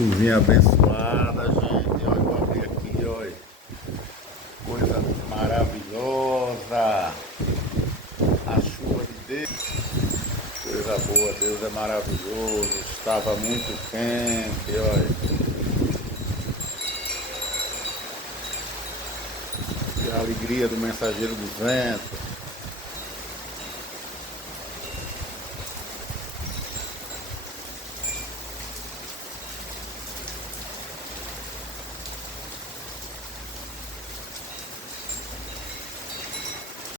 Chuvinha abençoada, gente. Olha, vou abrir aqui, olha. Coisa maravilhosa. A chuva de Deus. Coisa boa, Deus é maravilhoso. Estava muito quente, olha. E a alegria do mensageiro dos ventos.